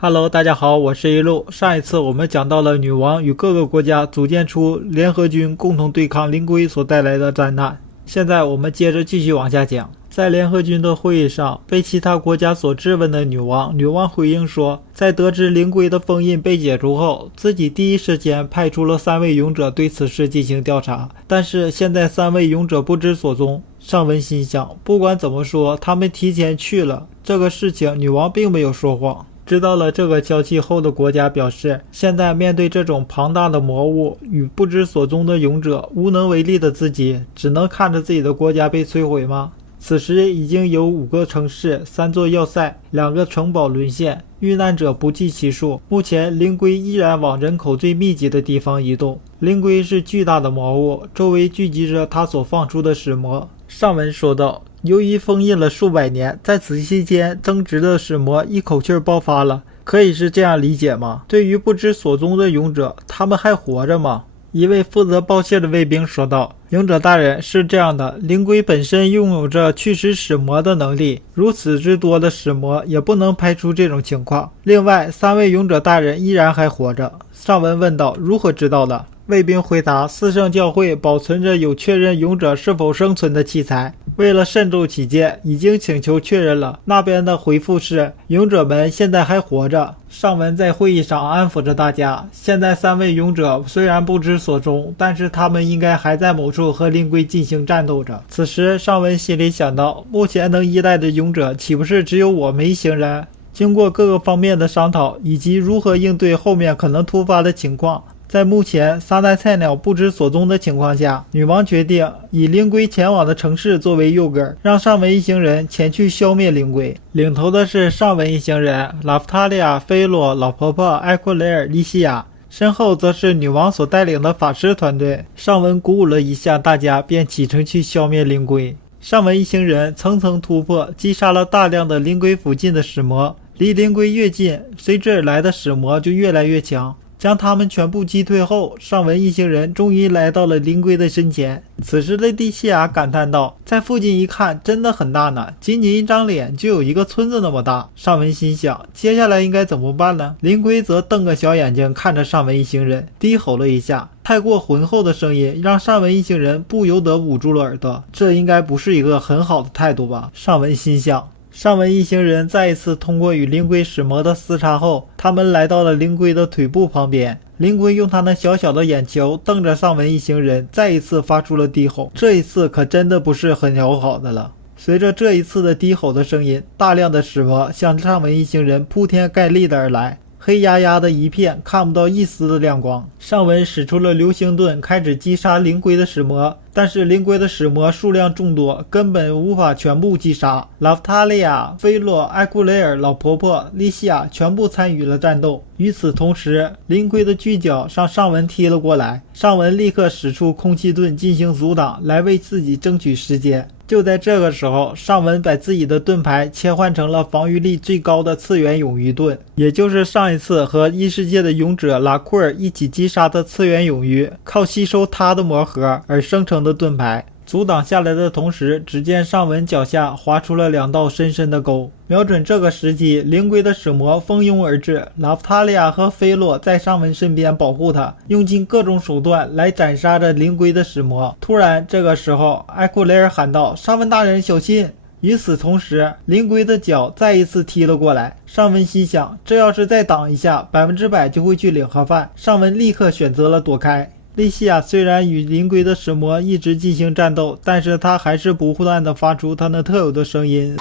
Hello， 大家好，我是一路。上一次我们讲到了女王与各个国家组建出联合军，共同对抗灵龟所带来的灾难。现在我们接着继续往下讲。在联合军的会议上，被其他国家所质问的女王回应说，在得知灵龟的封印被解除后，自己第一时间派出了3位勇者对此事进行调查，但是现在3位勇者不知所踪。上文心想，不管怎么说，他们提前去了，这个事情女王并没有说谎。知道了这个消息后的国家表示，现在面对这种庞大的魔物与不知所踪的勇者，无能为力的自己，只能看着自己的国家被摧毁吗？此时已经有5个城市、3座要塞、2个城堡沦陷，遇难者不计其数。目前灵龟依然往人口最密集的地方移动。灵龟是巨大的魔物，周围聚集着它所放出的使魔。上文说到，由于封印了数百年，在此期间增殖的使魔一口气爆发了，可以是这样理解吗？对于不知所踪的勇者，他们还活着吗？一位负责报信的卫兵说道，勇者大人，是这样的，灵龟本身拥有着驱使使魔的能力，如此之多的使魔也不能排除这种情况。另外3位勇者大人依然还活着。上文问道，如何知道的？卫兵回答，四圣教会保存着有确认勇者是否生存的器材，为了慎重起见，已经请求确认了。那边的回复是，勇者们现在还活着。上文在会议上安抚着大家，现在3位勇者虽然不知所踪，但是他们应该还在某处和灵龟进行战斗着。此时上文心里想到，目前能依赖的勇者岂不是只有我们一行人？经过各个方面的商讨，以及如何应对后面可能突发的情况，在目前3代菜鸟不知所踪的情况下，女王决定以灵龟前往的城市作为诱饵，让上文一行人前去消灭灵龟。领头的是上文一行人，拉夫塔利亚、菲洛、老婆婆、埃库雷尔、利西亚，身后则是女王所带领的法师团队。上文鼓舞了一下大家，便启程去消灭灵龟。上文一行人层层突破，击杀了大量的灵龟附近的使魔，离灵龟越近，随之而来的使魔就越来越强。将他们全部击退后，上文一行人终于来到了灵龟的身前。此时的蒂西亚感叹道，在附近一看，真的很大呢，仅仅一张脸就有一个村子那么大。上文心想，接下来应该怎么办呢？灵龟则瞪个小眼睛看着上文一行人，低吼了一下，太过浑厚的声音让上文一行人不由得捂住了耳朵，这应该不是一个很好的态度吧？上文心想。上文一行人再一次通过与灵龟使魔的厮杀后，他们来到了灵龟的腿部旁边。灵龟用他那小小的眼球瞪着上文一行人，再一次发出了低吼。这一次可真的不是很友好的了。随着这一次的低吼的声音，大量的使魔向上文一行人铺天盖地的而来，黑压压的一片，看不到一丝的亮光。上文使出了流星盾，开始击杀灵龟的使魔，但是灵龟的使魔数量众多，根本无法全部击杀。拉夫塔利亚、菲洛、埃库雷尔、老婆婆、利西亚全部参与了战斗。与此同时，灵龟的巨脚向上文踢了过来，上文立刻使出空气盾进行阻挡，来为自己争取时间。就在这个时候，上文把自己的盾牌切换成了防御力最高的次元勇鱼盾，也就是上一次和异世界的勇者拉库尔一起击杀的次元勇鱼，靠吸收他的魔核而生成的盾牌。阻挡下来的同时，只见上文脚下划出了2道深深的沟。瞄准这个时机，灵龟的使魔蜂拥而至，拉夫塔利亚和菲洛在上文身边保护他，用尽各种手段来斩杀着灵龟的使魔。突然，这个时候，埃库雷尔喊道：“上文大人，小心！”与此同时，灵龟的脚再一次踢了过来。上文心想，这要是再挡一下，100%就会去领盒饭。上文立刻选择了躲开。利西亚虽然与灵龟的使魔一直进行战斗，但是他还是不断地发出他那特有的声音。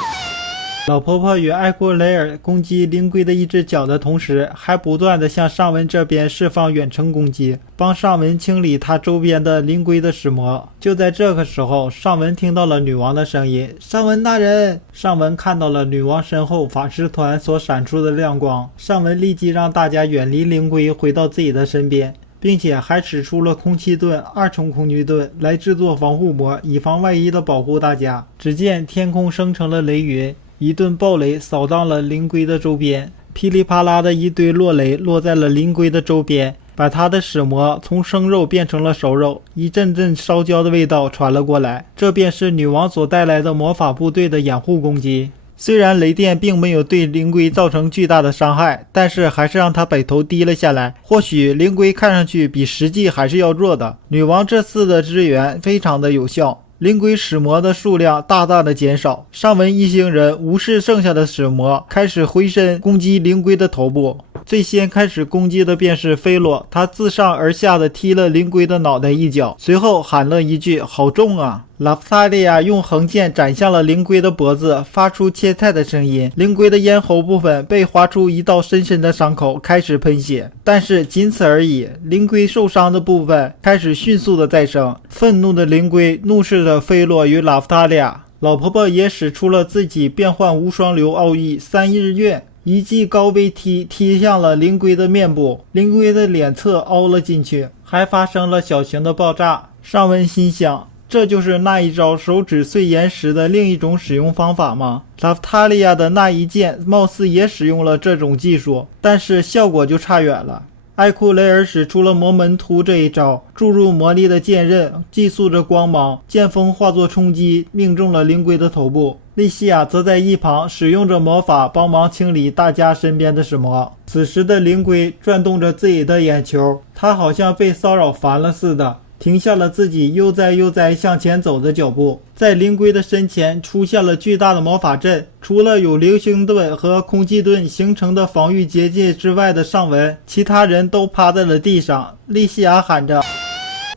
老婆婆与埃库雷尔攻击灵龟的一只脚的同时，还不断地向上文这边释放远程攻击，帮上文清理他周边的灵龟的使魔。就在这个时候，上文听到了女王的声音：“上文大人！”上文看到了女王身后法师团所闪出的亮光，上文立即让大家远离灵龟，回到自己的身边，并且还使出了空气盾、2重空气盾来制作防护膜，以防万一的保护大家。只见天空生成了雷云，一顿暴雷扫荡了灵龟的周边，噼里啪啦的一堆落雷落在了灵龟的周边，把它的使魔从生肉变成了熟肉，一阵阵烧焦的味道传了过来。这便是女王所带来的魔法部队的掩护攻击。虽然雷电并没有对灵龟造成巨大的伤害，但是还是让他北头低了下来。或许灵龟看上去比实际还是要弱的。女王这次的支援非常的有效，灵龟使魔的数量大大的减少。上文一行人无视剩下的使魔，开始回身攻击灵龟的头部。最先开始攻击的便是菲洛，他自上而下的踢了灵龟的脑袋一脚，随后喊了一句好重啊。拉夫塔利亚用横剑斩向了灵龟的脖子，发出切菜的声音。灵龟的咽喉部分被划出一道深深的伤口，开始喷血，但是仅此而已。灵龟受伤的部分开始迅速的再生。愤怒的灵龟怒视着菲洛与拉夫塔利亚，老婆婆也使出了自己变幻无双流奥义三日月，一记高位踢向了灵龟的面部，灵龟的脸侧凹了进去，还发生了小型的爆炸。上文心想，这就是那一招手指碎岩石的另一种使用方法吗？拉夫塔利亚的那一剑貌似也使用了这种技术，但是效果就差远了。艾库雷尔使出了魔门突这一招，注入魔力的剑刃寄宿着光芒，剑锋化作冲击，命中了灵龟的头部。莉西亚则在一旁使用着魔法帮忙清理大家身边的使魔。此时的灵龟转动着自己的眼球，它好像被骚扰烦了似的，停下了自己悠哉向前走的脚步。在灵龟的身前出现了巨大的魔法阵，除了有流星盾和空气盾形成的防御结界之外的上文，其他人都趴在了地上。莉西亚喊着，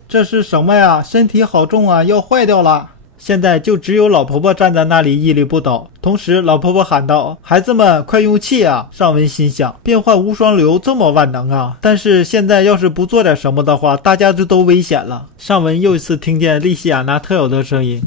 这是什么呀？身体好重啊，要坏掉了。现在就只有老婆婆站在那里屹立不倒。同时老婆婆喊道，孩子们快用气啊。上文心想，变幻无双流这么万能啊，但是现在要是不做点什么的话，大家就都危险了。上文又一次听见莉西亚那特有的声音，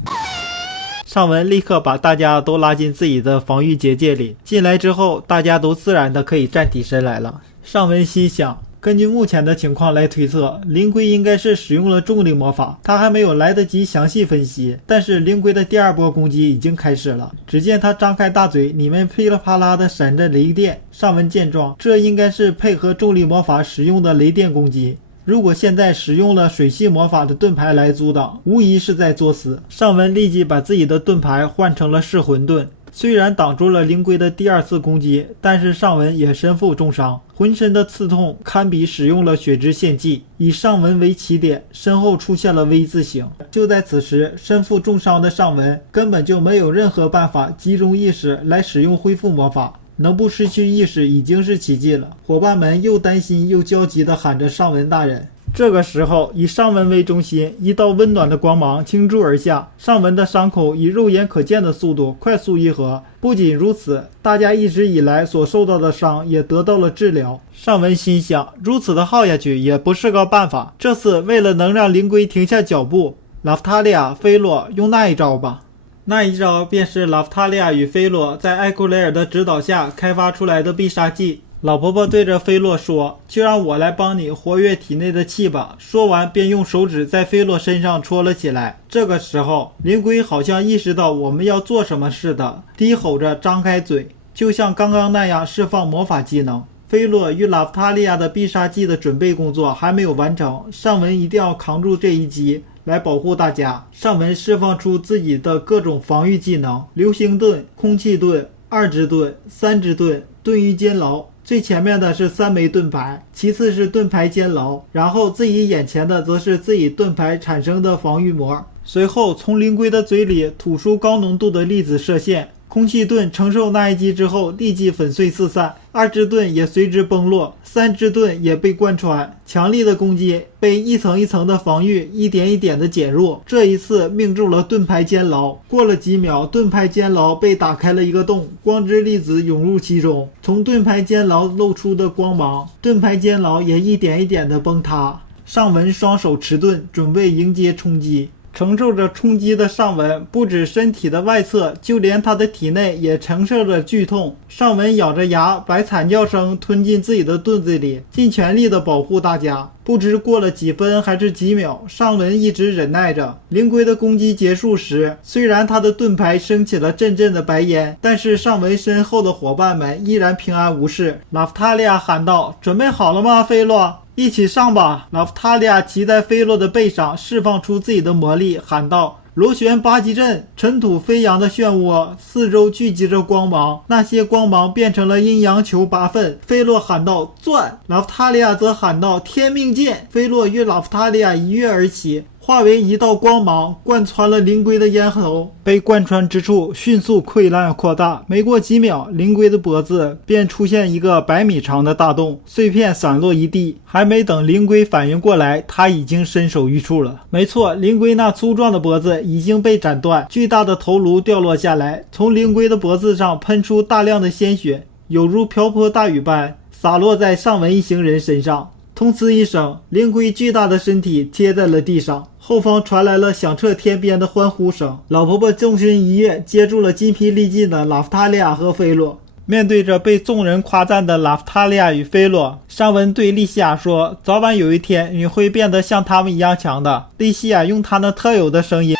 上文立刻把大家都拉进自己的防御结界里，进来之后大家都自然的可以站起身来了。上文心想，根据目前的情况来推测，灵龟应该是使用了重力魔法，他还没有来得及详细分析，但是灵龟的第二波攻击已经开始了。只见他张开大嘴，里面噼里啪啦的闪着雷电。上文见状，这应该是配合重力魔法使用的雷电攻击。如果现在使用了水系魔法的盾牌来阻挡，无疑是在作死。上文立即把自己的盾牌换成了噬魂盾，虽然挡住了灵龟的第二次攻击，但是上文也身负重伤，浑身的刺痛堪比使用了血之献祭。以上文为起点，身后出现了 V 字形。就在此时，身负重伤的上文根本就没有任何办法集中意识来使用恢复魔法，能不失去意识已经是奇迹了。伙伴们又担心又焦急地喊着上文大人。这个时候，以上文为中心，一道温暖的光芒倾注而下，上文的伤口以肉眼可见的速度快速愈合。不仅如此，大家一直以来所受到的伤也得到了治疗。上文心想，如此的耗下去也不是个办法，这次为了能让灵龟停下脚步，拉夫塔利亚、菲洛用那一招吧。那一招便是拉夫塔利亚与菲洛在艾库雷尔的指导下开发出来的必杀技。老婆婆对着菲洛说，就让我来帮你活跃体内的气吧。说完便用手指在菲洛身上戳了起来。这个时候，灵龟好像意识到我们要做什么似的，低吼着张开嘴，就像刚刚那样释放魔法技能。菲洛与拉夫塔利亚的必杀技的准备工作还没有完成，上文一定要扛住这一击来保护大家。上文释放出自己的各种防御技能，流星盾、空气盾、二之盾、三之盾、盾于监牢。最前面的是3枚盾牌，其次是盾牌监牢，然后自己眼前的则是自己盾牌产生的防御膜。随后从灵龟的嘴里吐出高浓度的粒子射线，空气盾承受那一击之后立即粉碎四散，二之盾也随之崩落，三之盾也被贯穿，强力的攻击被一层一层的防御一点一点的减弱。这一次命中了盾牌监牢，过了几秒，盾牌监牢被打开了一个洞，光之粒子涌入其中，从盾牌监牢露出的光芒，盾牌监牢也一点一点的崩塌。上文双手持盾，准备迎接冲击。承受着冲击的上文不止身体的外侧，就连他的体内也承受着剧痛。上文咬着牙把惨叫声吞进自己的盾子里，尽全力的保护大家。不知过了几分还是几秒，上文一直忍耐着。灵龟的攻击结束时，虽然他的盾牌升起了阵阵的白烟，但是上文身后的伙伴们依然平安无事。拉夫塔利亚喊道，准备好了吗，菲洛？一起上吧！拉夫塔利亚骑在菲洛的背上，释放出自己的魔力，喊道：螺旋八极阵，尘土飞扬的漩涡，四周聚集着光芒，那些光芒变成了阴阳球8份。菲洛喊道：钻！拉夫塔利亚则喊道：天命剑！菲洛与拉夫塔利亚一跃而起，化为一道光芒，贯穿了灵龟的咽喉，被贯穿之处迅速溃烂扩大。没过几秒，灵龟的脖子便出现一个100米长的大洞，碎片散落一地。还没等灵龟反应过来，它已经身首异处了。没错，灵龟那粗壮的脖子已经被斩断，巨大的头颅掉落下来，从灵龟的脖子上喷出大量的鲜血，有如瓢泼大雨般洒落在上文一行人身上。通呲一声，灵龟巨大的身体贴在了地上，后方传来了响彻天边的欢呼声。老婆婆纵身一跃，接住了筋疲力尽的拉夫塔利亚和菲洛。面对着被众人夸赞的拉夫塔利亚与菲洛，尚文对莉西亚说：早晚有一天你会变得像他们一样强的。莉西亚用她那特有的声音：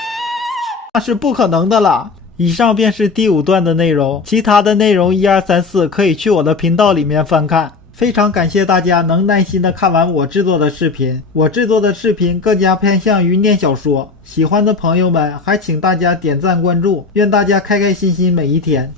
那是不可能的了。以上便是第5段的内容，其他的内容1、2、3、4可以去我的频道里面翻看。非常感谢大家能耐心的看完我制作的视频，我制作的视频更加偏向于念小说，喜欢的朋友们还请大家点赞关注，愿大家开开心心每一天。